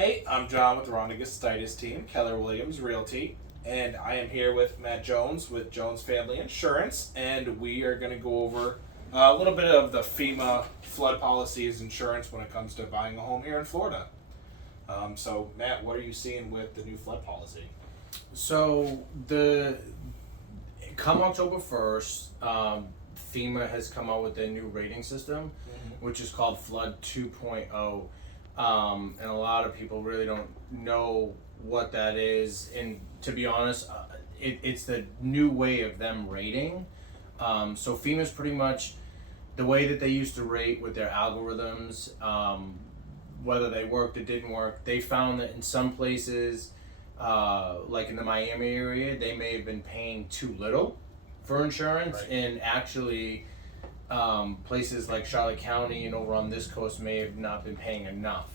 Hey, I'm John with the Rhonda Gustitus team, Keller Williams Realty, and I am here with Matt Jones with Jones Family Insurance, and we are going to go over a little bit of the FEMA flood policies insurance when it comes to buying a home here in Florida. So, Matt, what are you seeing with the new flood policy? So come October 1st, FEMA has come out with their new rating system, which is called Flood 2.0. And a lot of people really don't know what that is. And to be honest, it's the new way of them rating. So FEMA's pretty much the way that they used to rate with their algorithms, whether they worked or didn't work. They found that in some places, like in the Miami area, they may have been paying too little for insurance, Right. and actually places like Charlotte County and over on this coast may have not been paying enough.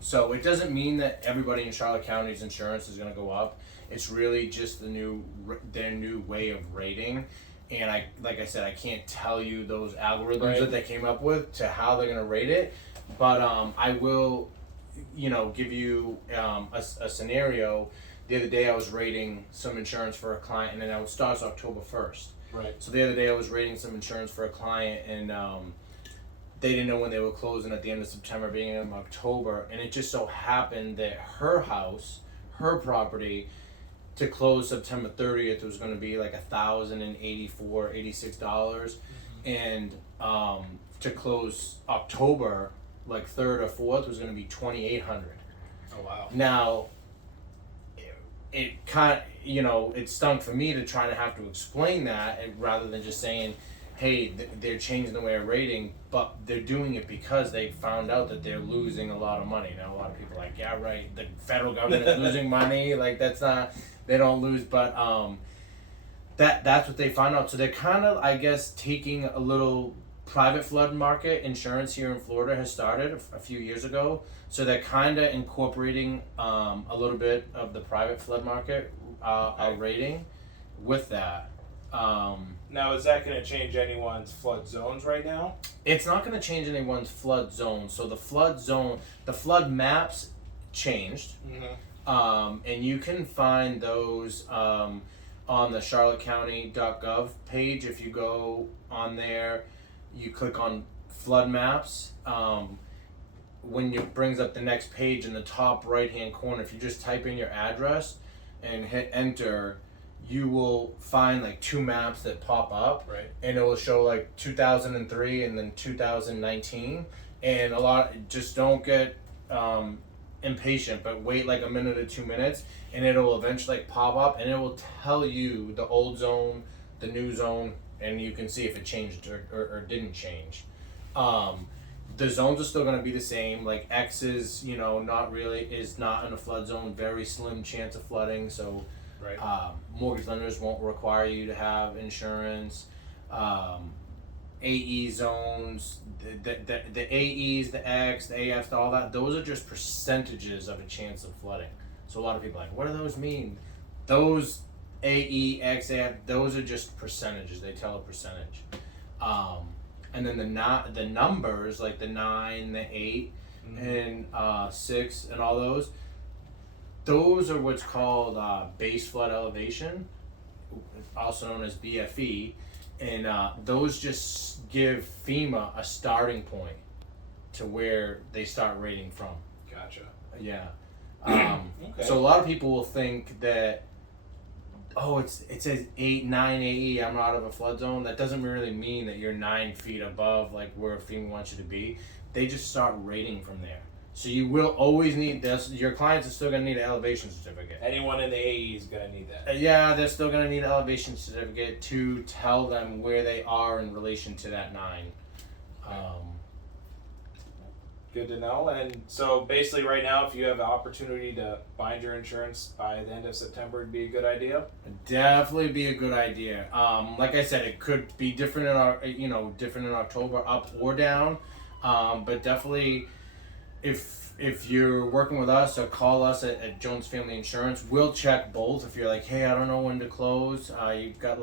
So it doesn't mean that everybody in Charlotte County's insurance is going to go up. It's really just their new way of rating. And like I said, I can't tell you those algorithms Right. that they came up with to how they're going to rate it, but I will, give you a scenario. The other day I was rating some insurance for a client, and then it starts October 1st. Right. So the other day I was rating some insurance for a client, and they didn't know when they were closing at the end of September, beginning of October, and it just so happened that her house, her property, to close September 30th was going to be like $1,086, and to close October like 3rd or 4th was going to be $2,800. Oh, wow. Now, it kind it stunk for me to try to have to explain that rather than just saying, hey, they're changing the way of rating, but they're doing it because they found out that they're losing a lot of money. Now, a lot of people are like, yeah, right, the federal government is losing money, like that's not, they don't lose, but that's what they found out. So they're kind of, I guess, taking a little private flood market insurance here in Florida has started a few years ago. So they're kind of incorporating a little bit of the private flood market rating with that. Now, is that going to change anyone's flood zones right now? It's not going to change anyone's flood zone. So the flood maps changed, and you can find those on the charlottecounty.gov page. If you go on there, you click on flood maps. When it brings up the next page in the top right hand corner, if you just type in your address and hit enter, you will find like two maps that pop up, Right. and it will show like 2003 and then 2019. And just don't get impatient, but wait like a minute or 2 minutes, and it'll eventually pop up, and it will tell you the old zone, the new zone, and you can see if it changed or didn't change. The zones are still going to be the same. Like X is, is not in a flood zone, very slim chance of flooding. So Right. mortgage lenders won't require you to have insurance. AE zones, the AEs, the X, the AFs, all that, those are just percentages of a chance of flooding. So a lot of people are like, what do those mean? Those AE, X, AF, those are just percentages. They tell a percentage. And then the numbers, like the 9, the 8, and 6, and all those are what's called base flood elevation, also known as BFE, and those just give FEMA a starting point to where they start rating from. Gotcha. Yeah. Okay. So a lot of people will think that, it says 8, 9 AE, I'm out of a flood zone. That doesn't really mean that you're 9 feet above like where FEMA wants you to be. They just start rating from there. So you will always need this. Your clients are still going to need an elevation certificate. Anyone in the AE is going to need that. Yeah, they're still going to need an elevation certificate to tell them where they are in relation to that 9. Good to know. And so basically right now, if you have an opportunity to bind your insurance by the end of September, it'd be a good idea. Definitely be a good idea. Like I said, it could be different in October, up or down. But definitely, if you're working with us, or call us at Jones Family Insurance, we'll check both. If you're like, hey, I don't know when to close, you've got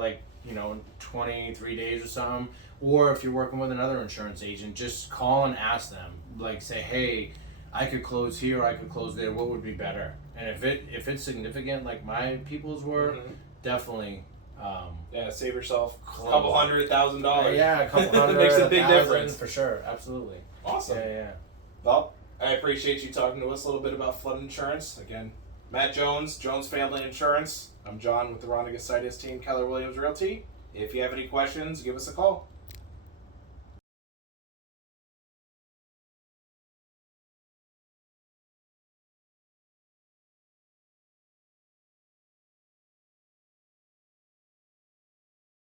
23 days or something. Or if you're working with another insurance agent, just call and ask them. Like, say, hey, I could close here, I could close there. What would be better? And if it's significant, like my people's were, definitely. Yeah, save yourself a Close. couple $100,000. Yeah, a couple hundred. Makes a big 1,000 difference for sure. Absolutely. Awesome. Yeah. Well, I appreciate you talking to us a little bit about flood insurance. Again, Matt Jones, Jones Family Insurance. I'm John with the Rhonda Gustitus team, Keller Williams Realty. If you have any questions, give us a call.